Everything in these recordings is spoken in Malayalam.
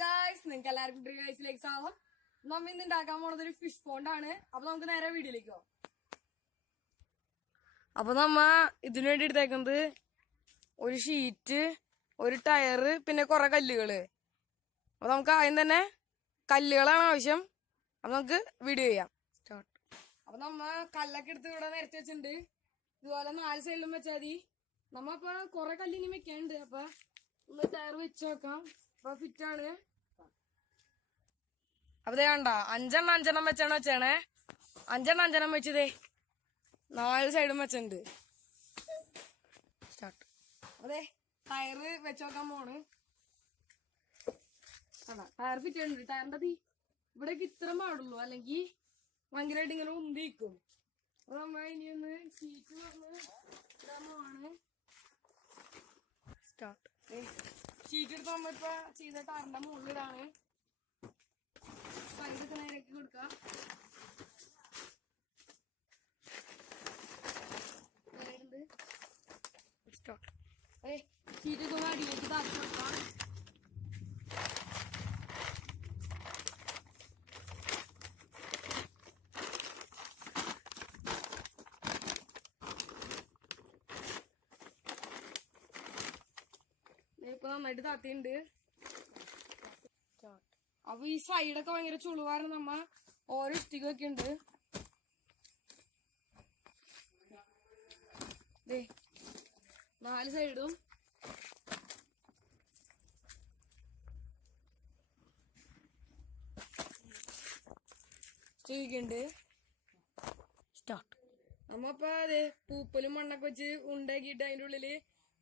ഗായ്സ്, നിങ്ങൾക്ക് എല്ലാവർക്കും ഡ്രീം ഗൈസിലേക്ക് സ്വാഗതം. നമ്മ ഇന്ന് ഉണ്ടാക്കാൻ പോണത് ഒരു ഫിഷ് പോണ്ടാണ്. അപ്പൊ നമുക്ക് നേരെ വീഡിയോയിലേക്ക് പോവാം. അപ്പൊ നമ്മ ഇതിനു വേണ്ടി എടുത്തേക്കുന്നത് ഒരു ഷീറ്റ്, ഒരു ടയറ്, പിന്നെ കുറെ കല്ലുകള്. അപ്പൊ നമുക്ക് ആദ്യം തന്നെ കല്ലുകളാണ് ആവശ്യം. അപ്പൊ നമുക്ക് വീഡിയോ ചെയ്യാം. സ്റ്റാർട്ട്. അപ്പൊ നമ്മ കല്ലൊക്കെ എടുത്ത് ഇവിടെ നിരത്തി വെച്ചിട്ടുണ്ട്. ഇതുപോലെ 4 സൈഡിലും വെച്ചാൽ മതി. നമ്മ ഇപ്പൊ കുറെ കല്ലിനി വെക്കാനുണ്ട്. അപ്പൊ ഒന്ന് ടയർ വെച്ച് നോക്കാം. അപ്പൊ ഫിറ്റാണ്. അപ്പൊ വേണ്ട 5 വെച്ചാണ് വെച്ചേണേ. 5 വെച്ചതേ 4 സൈഡും വെച്ചിട്ടുണ്ട്. സ്റ്റാർട്ട്. അതെ ടയറ് വെച്ചോക്കാൻ പോണ്. ടയർ ഫിറ്റ് ഉണ്ട്. ടയറിന്റെ തീ ഇവിടേക്ക് ഇത്ര പാടുള്ളൂ, അല്ലെങ്കിൽ ഭയങ്കരമായിട്ട് ഇങ്ങനെ ഉന്തിക്കും. അപ്പൊ നമ്മ ഇനി ഒന്ന് ഷീറ്റ് ആണ്. സ്റ്റാർട്ട്. ഷീറ്റ് എടുത്ത് നമ്മ ഇപ്പൊ ചെയ്ത ടയറിന്റെ മുകളിലിടാണ്. സൈഡൊക്കെ നേരേക്ക് കൊടുക്കാം. സ്റ്റാർട്ട്. അതെ ഷീറ്റൊക്കെ ഒന്ന് അടിയിലേക്ക് താഴ്ത്തി കൊടുക്കാം. ഇപ്പൊ നന്നായിട്ട് താത്തിയുണ്ട്. അപ്പൊ ഈ സൈഡൊക്കെ ഭയങ്കര ചുളുവാരണം. നമ്മ ഓരോ ഇഷ്ടിക ഒക്കെ ഉണ്ട്. 4 സൈഡും ഇഷ്ടികയുണ്ട്. സ്റ്റാർട്ട്. നമ്മപ്പോ അതെ പൂപ്പലും മണ്ണൊക്കെ വെച്ച് ഉണ്ടാക്കിയിട്ട് അതിന്റെ ഉള്ളില്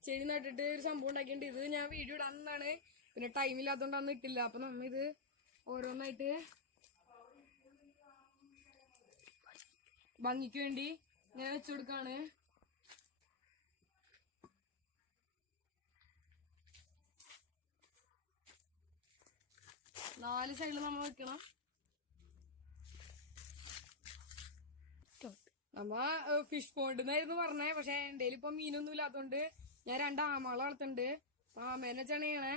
ചെടി നട്ടിട്ട് ഒരു സംഭവം ഉണ്ടാക്കിയിട്ടുണ്ട്. ഇത് ഞാൻ വീഡിയോ ഇടാന്നാണ്, പിന്നെ ടൈമില്ലാത്തോണ്ട് അന്ന് ഇട്ടില്ല. അപ്പൊ നമ്മ ഇത് ഓരോന്നായിട്ട് ഭംഗിക്ക് വേണ്ടി ഇങ്ങനെ വെച്ചു കൊടുക്കാണ്. നാല് സൈഡിൽ നമ്മൾ വെക്കണം. നമ്മ ഫിഷ് പോണ്ടെന്നായിരുന്നു പറഞ്ഞേ, പക്ഷെ എന്റെ ഇപ്പൊ മീനൊന്നും ഇല്ലാത്തോണ്ട് ഞാൻ 2 ആമകളെ വളർത്തുന്നുണ്ട്. ആമേനെ വെച്ചാണ് ചെയ്യണേ.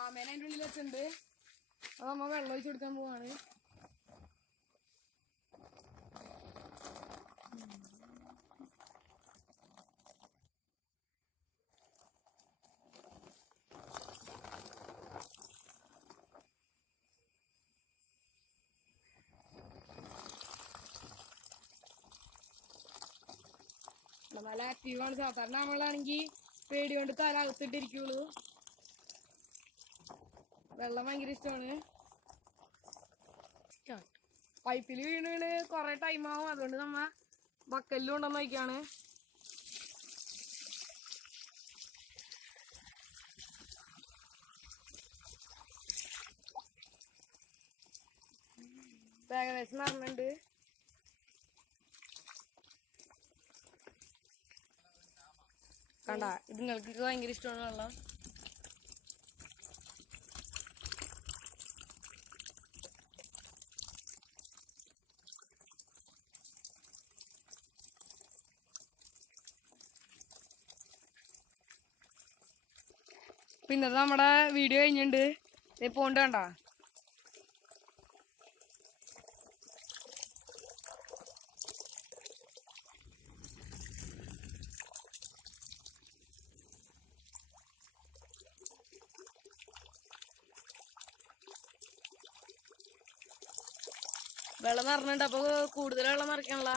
ആമേനെ അതിന്റെ ഉള്ളിൽ വെച്ചിട്ടുണ്ട്. അപ്പൊ നമ്മ വെള്ളം ഒഴിച്ചു കൊടുക്കാൻ പോവാണ്. നല്ല ആക്റ്റീവാണ്. സാധാരണ നമ്മളാണെങ്കിൽ പേടി കൊണ്ട് തല അകത്തിട്ടിരിക്കുള്ളൂ. വെള്ളം ഭയങ്കര ഇഷ്ടമാണ്. പൈപ്പിൽ വീണ് കൊറേ ടൈം ആവും. അതുകൊണ്ട് നമ്മ ബക്കലിൽ കൊണ്ടുവന്ന് വയ്ക്കാണ്. ഏകദേശം നടന്നുണ്ട്. കണ്ട, ഇത് നിങ്ങൾക്ക് ഭയങ്കര ഇഷ്ടമാണ് വെള്ളം. പിന്നെ നമ്മുടെ വീഡിയോ കഴിഞ്ഞിട്ടുണ്ട്. പോണ്ട് കണ്ട. വെള്ളം നിറഞ്ഞിട്ടുണ്ട്. അപ്പൊ കൂടുതൽ വെള്ളം നിറയ്ക്കണല്ല.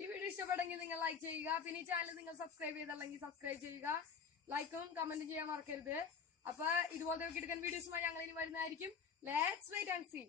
ഈ വീഡിയോ ഇഷ്ടപ്പെട്ടെങ്കിൽ നിങ്ങൾ ലൈക്ക് ചെയ്യുക. പിന്നെ ഈ ചാനൽ നിങ്ങൾ സബ്സ്ക്രൈബ് ചെയ്തല്ലെങ്കിൽ സബ്സ്ക്രൈബ് ചെയ്യുക. ലൈക്കും കമന്റും ചെയ്യാൻ മറക്കരുത്. അപ്പൊ ഇതുപോലത്തെ എടുക്കുന്ന വീഡിയോസുമായി ഞങ്ങൾ ഇനി വരുന്നതായിരിക്കും. Let's wait and see.